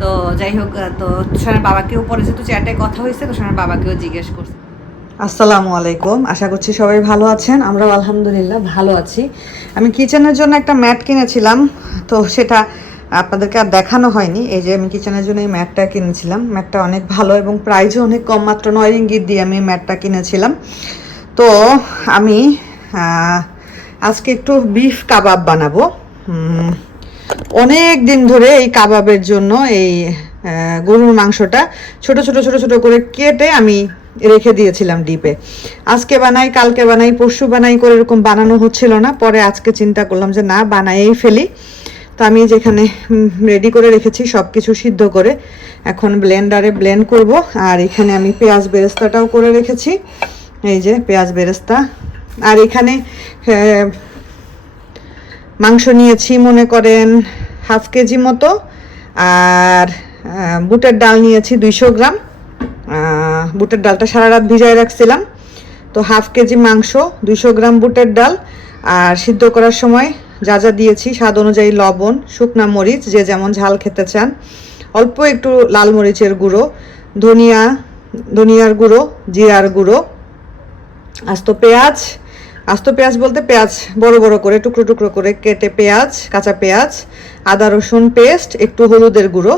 তো যাই হোক, তো তুষারের বাবাকেও পরে যেহেতু চেয়ারটায় কথা হয়েছে, তুষারের বাবাকেও জিজ্ঞেস করছে। আসসালামু আলাইকুম, আশা করছি সবাই ভালো আছেন। আমরাও আলহামদুলিল্লাহ ভালো আছি। আমি কিচেনের জন্য একটা ম্যাট কিনেছিলাম, তো সেটা আপনাদেরকে আর দেখানো হয়নি। এই যে আমি কিচেনের জন্য এই ম্যাটটা কিনেছিলাম। ম্যাটটা অনেক ভালো এবং প্রাইসও অনেক কম, মাত্র 9 রিঙ্গিত দিয়ে আমি ম্যাটটা কিনেছিলাম। তো আমি আজকে একটু বিফ কাবাব বানাবো। অনেক দিন ধরে এই কাবাবের জন্য এই গরুর মাংসটা ছোট ছোট ছোট ছোট করে কেটে আমি রেখে দিয়েছিলাম ডিপে। আজকে বানাই, কালকে বানাই, পরশু বানাই করে এরকম বানানো হচ্ছিল না। পরে আজকে চিন্তা করলাম যে না, বানাইয়েই ফেলি। তো আমি যেখানে রেডি করে রেখেছি সব কিছু সিদ্ধ করে এখন ব্লেন্ডারে ব্লেন্ড করব। আর এখানে আমি পেঁয়াজ বেরেস্তাটাও করে রেখেছি, এই যে পেঁয়াজ বেরেস্তা। আর এখানে মাংস নিয়েছি মনে করেন 1/2 কেজি মতো, আর বুটের ডাল নিয়েছি 200 গ্রাম। বুটের ডালটা সারা রাত ভিজায় রাখছিলাম। তো 1/2 কেজি মাংস, 200 গ্রাম বুটের ডাল। আর সিদ্ধ করার সময় যা যা দিয়েছি স্বাদ অনুযায়ী লবণ, শুকনা মরিচ, যে যেমন ঝাল খেতে চান, অল্প একটু লাল মরিচের গুঁড়ো, ধনিয়ার গুঁড়ো, জিরার গুঁড়ো, আস্ত পেঁয়াজ বলতে পেঁয়াজ বড় বড় করে টুকরো টুকরো করে কেটে পেঁয়াজ, কাঁচা পেঁয়াজ, আদা রসুন পেস্ট, একটু হলুদের গুঁড়ো,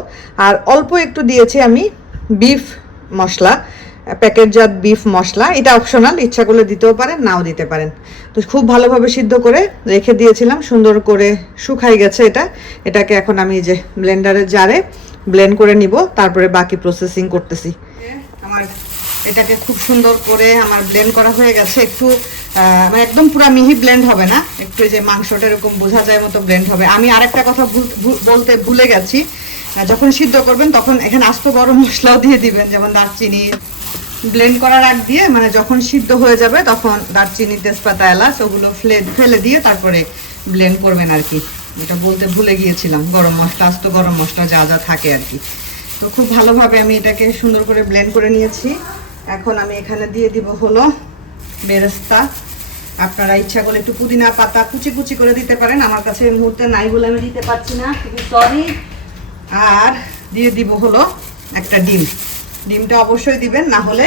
আর অল্প একটু দিয়েছি আমি বিফ মশলা, প্যাকেটজাত বিফ মশলা। এটা অপশনাল, ইচ্ছা করলে দিতেও পারেন, নাও দিতে পারেন। তো খুব ভালোভাবে সিদ্ধ করে রেখে দিয়েছিলাম, সুন্দর করে শুকাই গেছে এটাকে এখন আমি যে ব্লেন্ডারের জারে ব্লেন্ড করে নিব, তারপরে বাকি প্রসেসিং করতেছি। আমার এটাকে খুব সুন্দর করে আমার ব্লেন্ড করা হয়ে গেছে। একটু মানে একদম পুরো মিহি ব্লেন্ড হবে না, একটু যে মাংসটা এরকম বোঝা যায় মতো ব্লেন্ড হবে। আমি আরেকটা কথা বলতে ভুলে গেছি, যখন সিদ্ধ করবেন তখন এখানে আস্ত গরম মশলাও দিয়ে দিবেন, যেমন দারচিনি। ব্লেন্ড করার আগ দিয়ে মানে যখন সিদ্ধ হয়ে যাবে তখন দারচিনি, তেজপাতা, এলাচ ওগুলো ফেলে দিয়ে তারপরে ব্লেন্ড করবেন আর কি। এটা বলতে ভুলে গিয়েছিলাম, গরম মশলা, আস্ত গরম মশলা যা যা থাকে আর কি। তো খুব ভালোভাবে আমি এটাকে সুন্দর করে ব্লেন্ড করে নিয়েছি। এখন আমি এখানে দিয়ে দিব হলো বেরেস্তা। আপনারা ইচ্ছা করলে একটু পুদিনা পাতা কুচি কুচি করে দিতে পারেন, আমার কাছে এই মুহূর্তে নাই বলে আমি দিতে পারছি না, খুবই সরি। আর দিয়ে দিব হলো একটা ডিম। ডিমটা অবশ্যই দিবেন, না হলে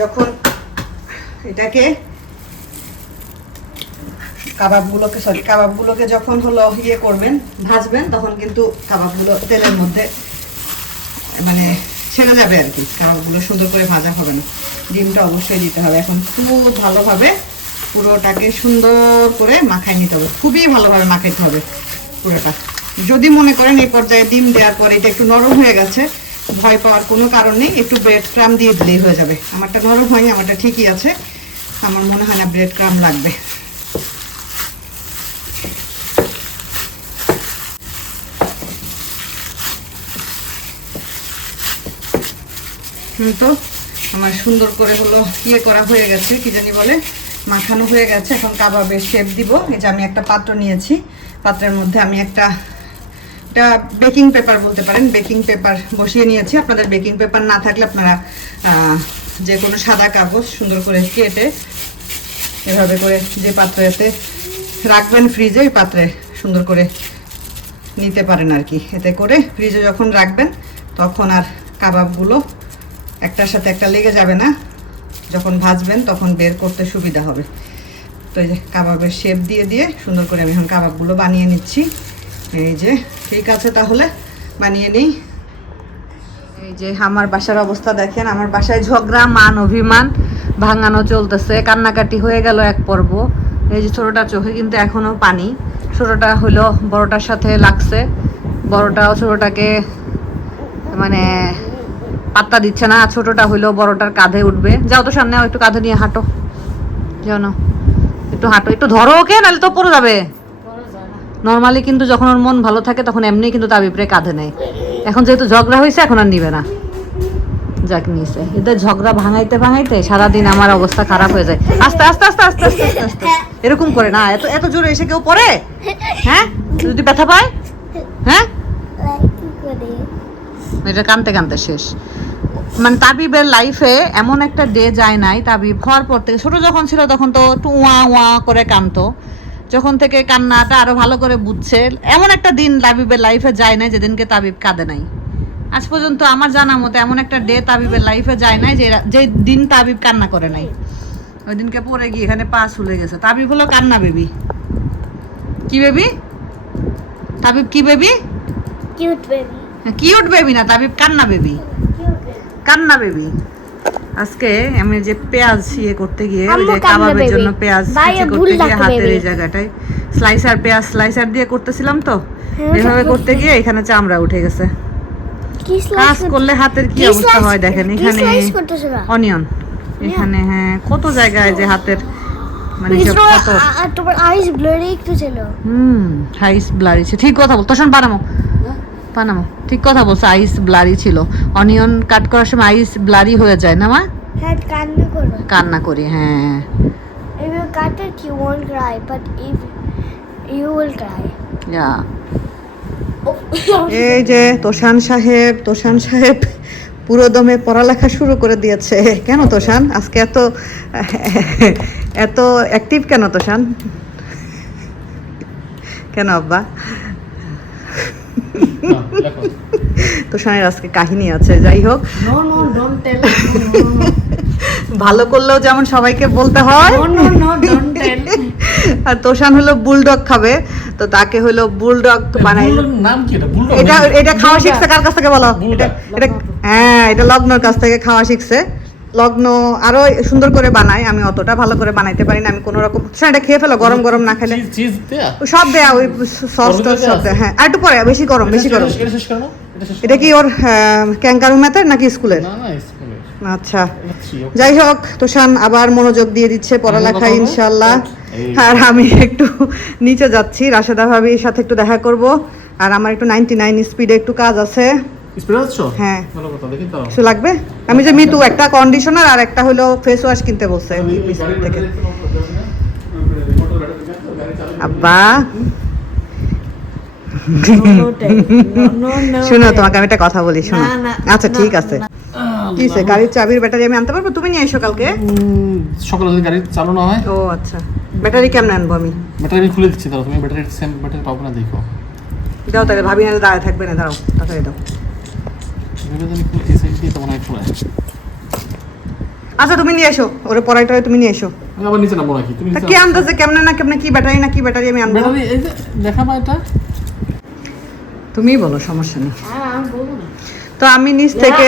যখন এটাকে কাবাবগুলোকে যখন হলো করবেন, ভাজবেন, তখন কিন্তু কাবাবগুলো তেলের মধ্যে মানে ছেড়ে যাবে আর কি, কাবাবগুলো সুন্দর করে ভাজা হবে না। ডিমটা অবশ্যই দিতে হবে। এখন খুব ভালোভাবে পুরোটাকে সুন্দর করে মাখাই নিতে হবে, খুবই ভালোভাবে মাখাইতে হবে পুরোটা। যদি মনে করেন এই পর্যায়ে ডিম দেওয়ার পরে এটা একটু নরম হয়ে গেছে, ভয় পাওয়ার কোনো কারণ নেই, একটু ব্রেড ক্রাম দিয়ে দিলেই হয়ে যাবে। আমারটা নরম হয়নি, আমারটা ঠিকই আছে, আমার মনে হয় না ব্রেড ক্রাম লাগবে। তো আমার সুন্দর করে হলো করা হয়ে গেছে, কি জানি বলে, মাখানো হয়ে গেছে। এখন কাবাবের শেপ দিব। এই যে আমি একটা পাত্র নিয়েছি, পাত্রের মধ্যে আমি এটা বেকিং পেপার বলতে পারেন, বেকিং পেপার বসিয়ে নিয়েছি। আপনাদের বেকিং পেপার না থাকলে আপনারা যে কোনো সাদা কাগজ সুন্দর করে কেটে এভাবে করে যে পাত্রেতে রাখবেন ফ্রিজে, ওই পাত্রে সুন্দর করে নিতে পারেন আর কি। এতে করে ফ্রিজে যখন রাখবেন তখন আর কাবাবগুলো একটার সাথে একটা লেগে যাবে না, যখন ভাজবেন তখন বের করতে সুবিধা হবে। তো এই যে কাবাবের শেপ দিয়ে দিয়ে সুন্দর করে আমি এখন কাবাবগুলো বানিয়ে নিচ্ছি। এই যে ঠিক আছে, তাহলে বানিয়ে নিই। এই যে আমার বাসার অবস্থা দেখেন, আমার বাসায় ঝগড়া, মান অভিমান ভাঙানো চলতেছে, কান্নাকাটি হয়ে গেল এক পর্ব। এই যে ছোটটা চোখে কিন্তু এখনো পানি, ছোটটা হলো বড়টার সাথে লাগছে, বড়টাও ছোটটাকে মানে পাত্তা দিচ্ছে না, ছোটটা হইলো বড়টার কাঁধে উঠবে। যাও তো সামনে, একটু কাঁধে নিয়ে হাঁটো, যাও না, একটু হাঁটো, একটু ধরো ওকে, নাহলে তো পড়ে যাবে। নর্মালি কিন্তু যখন ওর মন ভালো থাকে তখন এমনি কিন্তু তাবিপ্রে কাঁধে নেয়। এখন যেহেতু ঝগড়া হয়েছে এখন আর নিবে না, যাক নিয়েছে। এদের ঝগড়া ভাঙাইতে ভাঙাইতে সারাদিন আমার অবস্থা খারাপ হয়ে যায়। আস্তে আস্তে আস্তে আস্তে আস্তে আস্তে আস্তে এরকম করে না, এত এত জোরে এসে কেউ পড়ে? হ্যাঁ, যদি ব্যথা পায়? হ্যাঁ, এটা কানতে কানতে শেষ। মানে তাবিবের লাইফে এমন একটা ডে যায় নাই, তাবিব হওয়ার পর থেকে, ছোট যখন ছিল তখন তো একটু ওয়া ওয়া করে কানতো, যখন থেকে কান্নাটা আরো ভালো করে বুঝছে, এমন একটা দিন তাবিবের লাইফে যায় নাই যেদিনকে তাবিব কাঁদে নাই। আজ পর্যন্ত আমার জানা মতো এমন একটা ডে তাবিবের লাইফে যায় নাই যে দিন তাবিব কান্না করে নাই। ওই দিনকে পরে গিয়ে এখানে পা ছুলে গেছে। তাবিব হলো কান্না বেবি। কি বেবি? তাবিব কি baby? Cute baby. Cute baby না, তাবিব কান্না বেবি। কান্না বেবি। আজকে আমি যে পেঁয়াজ করতে গিয়ে ওই যে কাবাবের জন্য পেঁয়াজ করতে গিয়ে হাতের এই জায়গাটায় পেঁয়াজ স্লাইসার দিয়ে করতেছিলাম, তো এভাবে করতে গিয়ে এখানে চামড়া উঠে গেছে। কাজ করলে হাতের কি অবস্থা হয় দেখেন। এখানে অনিয়ন, এখানে হ্যাঁ কত জায়গায় যে হাতের মানে কত। তোমার আইস ব্লারি একটু ছিল। আইস ব্লারি ছিল, ঠিক কথা বল তোষণ। পানামো ঠিক কথা বলছো, আইস ব্লারি ছিল। অনিয়ন কাট করার সময় আইস ব্লারি হয়ে যায় না মা? হ্যাঁ, কান্না করি। হ্যাঁ, if you cut it you won't cry, but if you will cry. এই যে তোষান সাহেব পুরো দমে পড়ালেখা শুরু করে দিয়েছে। কেন তোষান আজকে এত অ্যাক্টিভ কেন তোষান? কেন আব্বা? তোষানের আজকে কাহিনী আছে। যাই হোক, ভালো করলেও যেমন সবাইকে বলতে হয়, আর তোষান হলো বুলডগ খাবে, তো তাকে হলো বুলডগ বানাই। এটা খাওয়া শিখছে কার কাছ থেকে বলো? হ্যাঁ, এটা লগ্নর কাছ থেকে খাওয়া শিখছে। লগ্ন আরো সুন্দর করে বানায়, আমি অতটা ভালো করে বানাইতে পারি না। আমি কোন রকম এটা খেয়ে ফেলো, গরম গরম না খেলে। সব দেয়া ওই সস টস সব দেয়া। হ্যাঁ, আর একটু পরে বেশি গরম। এটা কি ওর ক্যাঙ্কারু ম্যাথের নাকি স্কুলের? আচ্ছা, যাই হোক, তোষান আবার মনোযোগ দিয়ে দিচ্ছে পড়ালেখায় ইনশাল্লাহ। আর আমি একটু নিচে যাচ্ছি, রাশেদা ভাবির সাথে একটু দেখা করব। আর আমার একটু 99 স্পিডে একটু কাজ আছে। হ্যাঁ, কিছু লাগবে? আমি যে মিতু একটা কন্ডিশনার আর একটা হলো ফেস ওয়াশ কিনতে বলছে থেকে। আব্বা শোনো, তোমাকে আমি একটা কথা বলি, শোনো। আচ্ছা ঠিক আছে, কিসে গাড়ির চাবির ব্যাটারি আমি আনতে পারবো? তুমি নিয়ে এসো কালকে সকালে যদি গাড়ি চালু না হয়। ও আচ্ছা, ব্যাটারি কেমন আনবো আমি? ব্যাটারি আমি খুলে দিচ্ছি, দাও। তুমি ব্যাটারি সেম ব্যাটারি পাবো না, দেখো। দাও তাহলে, ভাবি না দাঁড়ায় থাকবে না, দাঁড়াও তাড়াতাড়ি দাও। আচ্ছা তুমি নিয়ে এসো, ওরে পড়াইটা তুমি নিয়ে এসো। আমি আবার নিচে নামবো নাকি? তুমি কি আনতেছে কেমনে না কেমনে, কি ব্যাটারি না কি ব্যাটারি আমি আনবো? ব্যাটারি এই যে দেখাবা, এটা তুমিই বলো, সমস্যা নেই। আমি বলবো না। তো আমি নিচ থেকে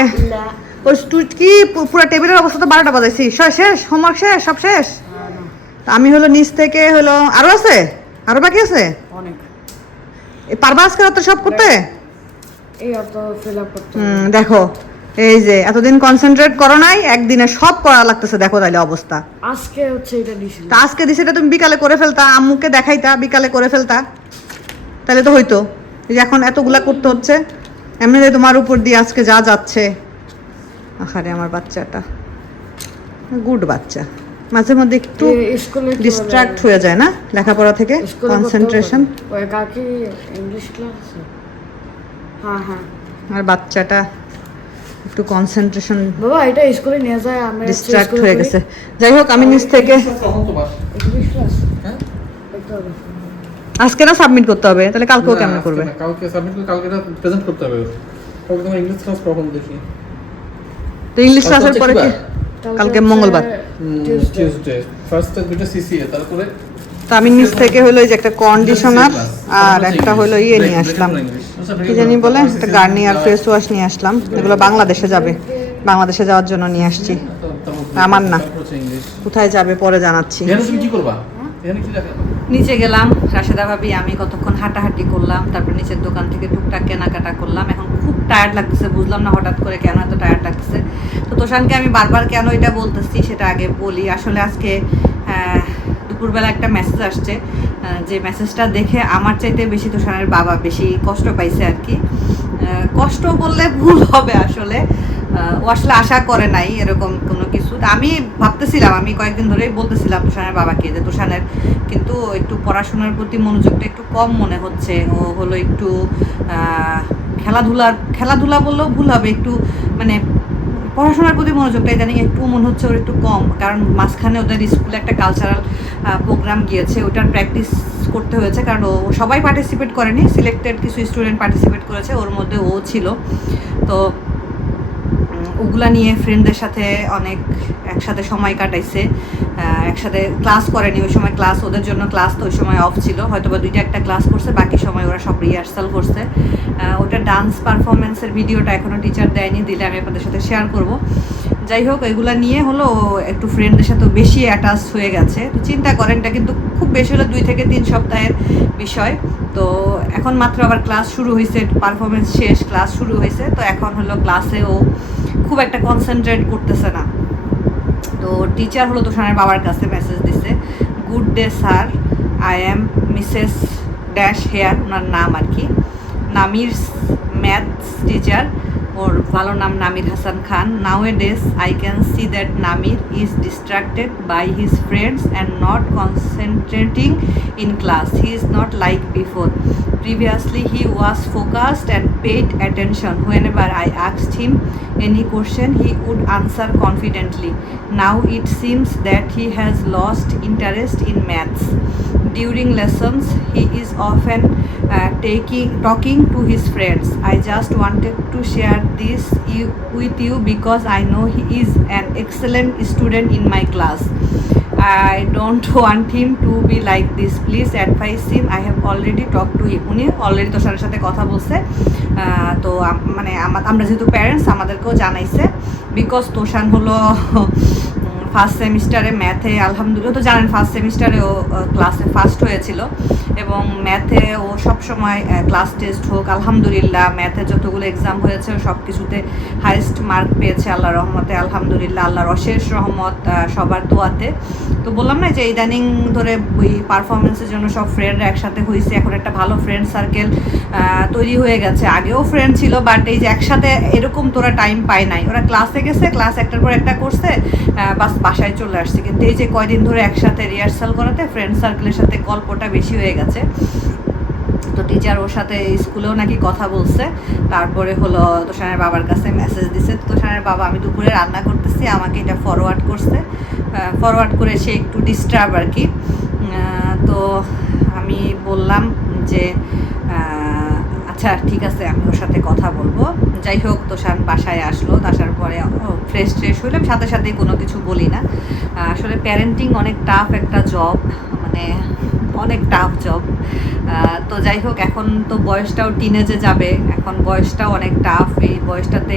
ওই তুই কি পুরো টেবিলের অবস্থা তো 12টা বাজাইছি, শেষ হোমওয়ার্ক শেষ, সব শেষ। আমি হলো নিচ থেকে হলো আরো আছে, আরো বাকি আছে অনেক। পারবা আজকে রাতে সব করতে? এই অত ফিল আপ করতে। দেখো এই যে এতদিন কনসেন্ট্রেট করো নাই, একদিনে সব করা লাগতেছে। দেখো তাইলে অবস্থা। আজকে হচ্ছে এটা দিছিল। তা আজকে দিছে, এটা তুমি বিকালে করে ফেলতা, আম্মুকে দেখাইতা, বিকালে করে ফেলতা, তাহলে তো হইতো। এই যে এখন এতগুলা করতে হচ্ছে, এমনিতে তোমার উপর দিয়ে আজকে যা যাচ্ছে। আহারে আমার বাচ্চাটা, গুড বাচ্চা, মাঝে মধ্যে একটু ডিস্ট্রাক্ট হয়ে যায় না লেখাপড়া থেকে, কনসেন্ট্রেশন। ওই কাকি ইংলিশ ক্লাস আছে। হ্যাঁ হ্যাঁ, আর বাচ্চাটা একটু কনসেন্ট্রেশন বাবা এটা স্কুলে নিয়ে যায়, আমরা ডিস্ট্রাক্ট হয়ে গেছে। যাই হোক, আমি নিচ থেকে ইংলিশ ক্লাস হ্যাঁ আজকে না সাবমিট করতে হবে, তাহলে কালকেও কেমন করবে? কালকে সাবমিট করে কালকে প্রেজেন্ট করতে হবে। কালকে তোমার ইংলিশ ক্লাস কখন দেখি? তো ইংলিশ ক্লাসের পরে কি? কালকে মঙ্গলবার, টিউসডে। ফার্স্ট দুটো সিসিএ, তারপরে তো আমি নিচ থেকে হলো এই যে একটা কন্ডিশনার আর একটা হলো ইয়ে নিয়ে আসলাম, কি জানি বলে, একটা গার্নিয়ার ফেস ওয়াশ নিয়ে আসলাম। এগুলো বাংলাদেশে যাবে, বাংলাদেশে যাওয়ার জন্য নিয়ে আসছি। আমার না, কোথায় যাবে পরে জানাচ্ছি। তুমি কি করবা? এখানে কি রাখা? নিচে গেলাম, রাশেদা ভাবি আমি কতক্ষণ হাঁটাহাঁটি করলাম, তারপর নিচের দোকান থেকে টুকটাক কেনাকাটা করলাম। এখন খুব টায়ার্ড লাগতেছে, বুঝলাম না হঠাৎ করে কেন এত টায়ার্ড লাগতেছে। তো তোষানকে আমি বারবার কেন এটা বলতেছি সেটা আগে বলি। আসলে আজকে দুপুরবেলা একটা মেসেজ আসছে, যে মেসেজটা দেখে আমার চাইতে বেশি তোষানের বাবা বেশি কষ্ট পাইছে আর কি। কষ্ট বললে ভুল হবে, আসলে ও আসলে আশা করে নাই এরকম কোনো কিছু। আমি ভাবতেছিলাম, আমি কয়েকদিন ধরেই বলতেছিলাম তোষানের বাবাকে যে তোষানের কিন্তু পড়াশোনার প্রতি মনোযোগটা একটু কম মনে হচ্ছে। ও হলো একটু খেলাধুলা বললেও ভুল হবে, একটু মানে পড়াশোনার প্রতি মনোযোগটা ইদানিং একটু মনে হচ্ছে ওর একটু কম, কারণ মাঝখানে ওদের স্কুলে একটা কালচারাল প্রোগ্রাম গিয়েছে, ওটার প্র্যাকটিস করতে হয়েছে, কারণ ও সবাই পার্টিসিপেট করেনি, সিলেক্টেড কিছু স্টুডেন্ট পার্টিসিপেট করেছে, ওর মধ্যে ও ছিল। তো ওগুলা নিয়ে ফ্রেন্ডদের সাথে অনেক একসাথে সময় কাটাইছে, একসাথে ক্লাস করেনি ওই সময়, ক্লাস ওদের জন্য ক্লাস তো ওই সময় অফ ছিল, হয়তো বা 2টা একটা ক্লাস করছে, বাকি সময় ওরা সব রিহার্সাল করছে। ওটা ডান্স পারফরমেন্সের ভিডিওটা এখনও টিচার দেয়নি, দিলে আমি আপনাদের সাথে শেয়ার করব। যাই হোক, এগুলা নিয়ে হলো একটু ফ্রেন্ডদের সাথে বেশি অ্যাটাচ হয়ে গেছে। তো চিন্তা করেন, এটা কিন্তু খুব বেশি হলে 2 থেকে 3 সপ্তাহের বিষয়। তো এখন মাত্র আবার ক্লাস শুরু হয়েছে, পারফরমেন্স শেষ, ক্লাস শুরু হয়েছে, তো এখন হলো ক্লাসে ও খুব একটা কনসেন্ট্রেট করতেছে না। তো টিচার হলো তোষানের বাবার কাছে মেসেজ দিছে, good day sir, I am Mrs dash here, ওনার নাম আর কি, নামির ম্যাথস টিচার, ওর ভালো নাম Namir Hasan Khan. Nowadays I can see that Namir is distracted by his friends and not concentrating in class. He is not like before. Previously, he was focused and paid attention. Whenever I asked him any question, he would answer confidently. Now it seems that he has lost interest in maths. During lessons, he is often talking to his friends. I just wanted to share this with you because I know he is an excellent student in my class. I don't want him to be like this. Please advise him. I have already talked to him. উনি already তোষারের সাথে কথা বলছে। তো মানে আমরা যেহেতু parents, আমাদেরকেও জানাইছে, বিকজ তোষান হলো ফার্স্ট সেমিস্টারে ম্যাথে আলহামদুলিল্লাহ, তো জানেন ফার্স্ট সেমিস্টারে ও ক্লাসে ফার্স্ট হয়েছিল, এবং ম্যাথে ও সবসময় ক্লাস টেস্ট হোক, আলহামদুলিল্লাহ ম্যাথে যতগুলো এক্সাম হয়েছে ও সব কিছুতে হাইয়েস্ট মার্ক পেয়েছে আল্লাহর রহমতে, আলহামদুলিল্লাহ, আল্লাহর অশেষ রহমত সবার দোয়াতে। তো বললাম না যে ইদানিং ধরে ওই পারফরমেন্সের জন্য সব ফ্রেন্ডরা একসাথে হয়েছে, এখন একটা ভালো ফ্রেন্ড সার্কেল তৈরি হয়ে গেছে। আগেও ফ্রেন্ড ছিল, বাট এই যে একসাথে এরকম তোরা টাইম পায় নাই, ওরা ক্লাসে গেছে, ক্লাস একটার পর একটা করছে, বাস বাসায় চলে আসছে। কিন্তু এই যে কয়দিন ধরে একসাথে রিহার্সাল করাতে ফ্রেন্ড সার্কেলের সাথে গল্পটা বেশি হয়ে গেছে। তো টিচার ওর সাথে স্কুলেও নাকি কথা বলছে, তারপরে হলো তোষানের বাবার কাছে মেসেজ দিছে। তোষানের বাবা, আমি দুপুরে রান্না করতেছি, আমাকে এটা ফরওয়ার্ড করছে, ফরওয়ার্ড করে সে একটু ডিস্টার্ব আর কি। তো আমি বললাম যে আচ্ছা ঠিক আছে, আমি ওর সাথে কথা বলবো। যাই হোক, তোষান বাসায় আসলো, আসার পরে ফ্রেশ হইলাম, সাথে সাথেই কোনো কিছু বলি না। আসলে প্যারেন্টিং অনেক টাফ একটা জব, মানে অনেক টাফ জব। তো যাই হোক, এখন তো বয়সটাও টিনেজে যাবে, এখন বয়সটাও অনেক টাফ। এই বয়সটাতে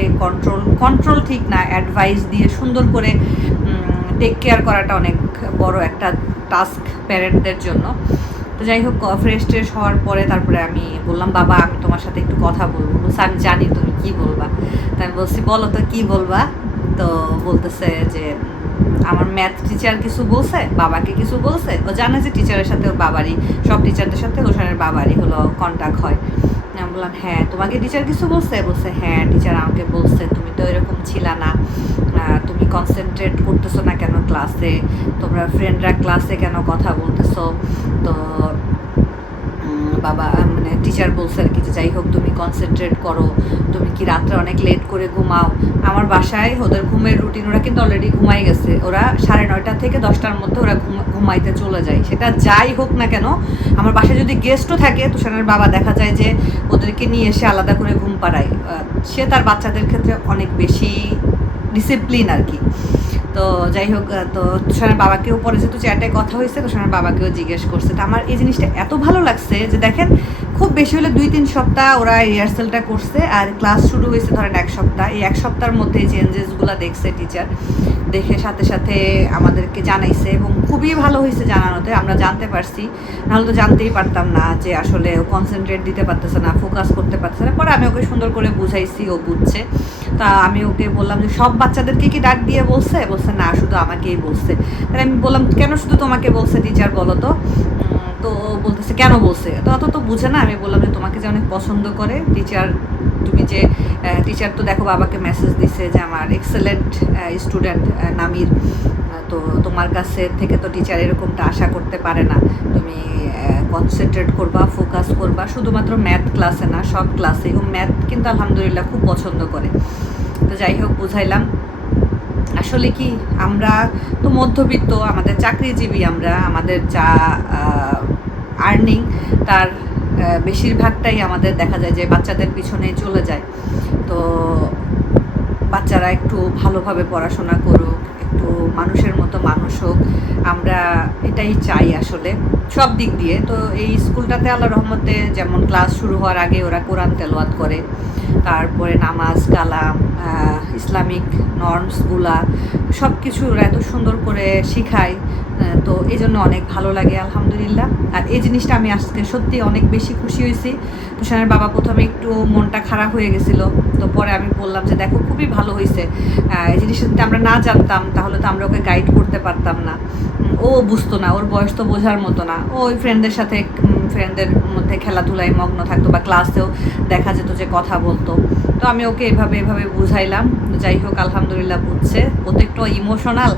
কন্ট্রোল ঠিক না, অ্যাডভাইস দিয়ে সুন্দর করে টেক কেয়ার করাটা অনেক বড় একটা টাস্ক প্যারেন্টদের জন্য। তো যাই হোক, ফ্রেশ হওয়ার পরে তারপরে আমি বললাম, বাবা আমি তোমার সাথে একটু কথা বলবো। বলছে আমি জানি তুমি কি বলবা। তাই আমি বলছি, বলো তো কি বলবা। তো বলতেছে যে আমার ম্যাথ টিচার কিছু বলছে, বাবাকে কিছু বলছে। ও জানে যে টিচারের সাথে ওর বাবারই, সব টিচারদের সাথে তোষানের বাবারই হলো কন্ট্যাক্ট হয়। আমি বললাম হ্যাঁ, তোমাকে টিচার কিছু বলছে? বলছে হ্যাঁ, টিচার আমাকে বলছে তুমি তো এরকম ছিলা না, তুমি কনসেন্ট্রেট করতেছো না কেন ক্লাসে, তোমরা ফ্রেন্ডরা ক্লাসে কেন কথা বলতেছো। তো বাবা মানে টিচার বলছে আর কি যে যাই হোক তুমি কনসেন্ট্রেট করো, তুমি কি রাত্রে অনেক লেট করে ঘুমাও। আমার বাসায় ওদের ঘুমের রুটিন, ওরা কিন্তু অলরেডি ঘুমাই গেছে, ওরা 9:30 থেকে 10টার মধ্যে ওরা ঘুমাইতে চলে যায়। সেটা যাই হোক না কেন, আমার বাসায় যদি গেস্টও থাকে, তুষারের বাবা দেখা যায় যে ওদেরকে নিয়ে এসে আলাদা করে ঘুম পাড়ায়। সে তার বাচ্চাদের ক্ষেত্রে অনেক বেশি ডিসিপ্লিন আর কি। তো যাই হোক, তো তুষারের বাবাকেও পরে যেহেতু চ্যাটে কথা হয়েছে, তুষারের বাবাকেও জিজ্ঞেস করছে। তো আমার এই জিনিসটা এত ভালো লাগছে যে দেখেন, খুব বেশি হলে 2-3 সপ্তাহ ওরা রিহার্সালটা করছে, আর ক্লাস শুরু হয়েছে ধরেন 1 সপ্তাহ। এই 1 সপ্তাহের মধ্যে চেঞ্জেসগুলো দেখছে টিচার, দেখে সাথে সাথে আমাদেরকে জানাইছে, এবং খুবই ভালো হয়েছে জানানোতে, আমরা জানতে পারছি, নাহলে তো জানতেই পারতাম না যে আসলে ও কনসেন্ট্রেট দিতে পারতেছে না, ফোকাস করতে পারতেছে না। পরে আমি ওকে সুন্দর করে বুঝাইছি, ও বুঝছে। তা আমি ওকে বললাম যে সব বাচ্চাদেরকে কি ডাক দিয়ে বলছে? বলছে না, শুধু আমাকেই বলছে। তাহলে আমি বললাম কেন শুধু তোমাকে বলছে টিচার, বলো তো। তো বলতেছে কেন বলছে, তো অত তো বুঝে না। আমি বললাম যে তোমাকে যে অনেক পছন্দ করে টিচার, তুমি যে টিচার তো দেখো বাবাকে মেসেজ দিছে যে আমার এক্সেলেন্ট স্টুডেন্ট নামির, তো তোমার কাছে থেকে তো টিচার এরকমটা আশা করতে পারে না। তুমি কনসেন্ট্রেট করবা, ফোকাস করবা, শুধুমাত্র ম্যাথ ক্লাসে না, সব ক্লাসে। ও ম্যাথ কিন্তু আলহামদুলিল্লাহ খুব পছন্দ করে। তো যাই হোক বুঝাইলাম আসলে কি আমরা তো মধ্যবিত্ত, আমাদের চাকরিজীবী, আমরা আমাদের যা আর্নিং তার বেশিরভাগটাই আমাদের দেখা যায় যে বাচ্চাদের পিছনে চলে যায়। তো বাচ্চারা একটু ভালোভাবে পড়াশোনা করুক, একটু মানুষের মতো মানুষ হোক, আমরা এটাই চাই আসলে সব দিক দিয়ে। তো এই স্কুলটাতে আল্লাহ রহমতে যেমন ক্লাস শুরু হওয়ার আগে ওরা কোরআন তেলাওয়াত করে, তারপরে নামাজ কালাম ইসলামিক নর্মসগুলা সব কিছু ওরা এত সুন্দর করে শিখায়। তো এই জন্য অনেক ভালো লাগে আলহামদুলিল্লাহ। আর এই জিনিসটা আমি আজকে সত্যি অনেক বেশি খুশি হয়েছি। তুষারের বাবা প্রথমে একটু মনটা খারাপ হয়ে গেছিলো, তো পরে আমি বললাম যে দেখো খুবই ভালো হয়েছে, এই জিনিসটা যদি আমরা না জানতাম তাহলে তো আমরা ওকে গাইড করতে পারতাম না। ও বুঝতো না, ওর বয়স তো বোঝার মতো না, ও ওই ফ্রেন্ডদের সাথে ফ্রেন্ডদের মধ্যে খেলাধুলায় মগ্ন থাকতো বা ক্লাসেও দেখা যেত যে কথা বলতো। তো আমি ওকে এভাবে বুঝাইলাম, যাই হোক আলহামদুলিল্লাহ বুঝছে। ও তো একটু ইমোশনাল,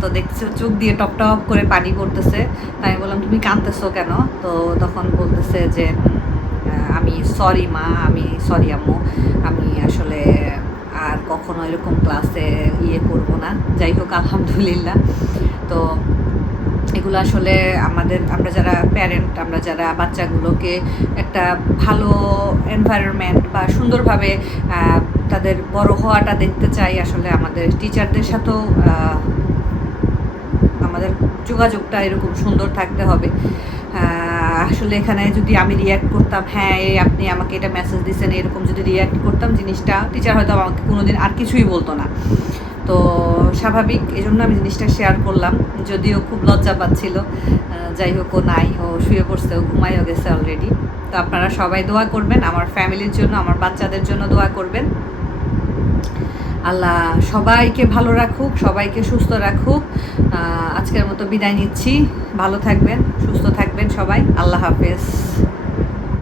তো দেখছে চোখ দিয়ে টপ টপ করে পানি পড়তেছে। তাই আমি বললাম তুমি কাঁদতেছো কেন? তো তখন বলতেছে যে আমি সরি মা, আমি সরি আম্মু, আমি আসলে আর কখনো এরকম ক্লাসে করবো না। যাই হোক আলহামদুলিল্লাহ। তো এগুলো আসলে আমরা যারা প্যারেন্ট, আমরা যারা বাচ্চাগুলোকে একটা ভালো এনভায়রনমেন্ট বা সুন্দরভাবে তাদের বড় হওয়াটা দেখতে চাই, আসলে আমাদের টিচারদের সাথেও আমাদের যোগাযোগটা এরকম সুন্দর থাকতে হবে। আসলে এখানে যদি আমি রিয়্যাক্ট করতাম, হ্যাঁ আপনি আমাকে এটা মেসেজ দিচ্ছেন, এরকম যদি রিয়্যাক্ট করতাম জিনিসটা টিচার হয়তো আমাকে কোনোদিন আর কিছুই বলতো না। তো স্বাভাবিক, এই জন্য আমি জিনিসটা শেয়ার করলাম, যদিও খুব লজ্জা পাচ্ছিল। যাই হোক ও নাই, ও শুয়ে পড়ছে, ও ঘুমাইও গেছে অলরেডি। তো আপনারা সবাই দোয়া করবেন আমার ফ্যামিলির জন্য, আমার বাচ্চাদের জন্য দোয়া করবেন। আল্লাহ সবাইকে ভালো রাখুক, সবাইকে সুস্থ রাখুক। আজকের মতো বিদায় নিচ্ছি। ভালো থাকবেন, সুস্থ থাকবেন সবাই। আল্লাহ হাফেজ।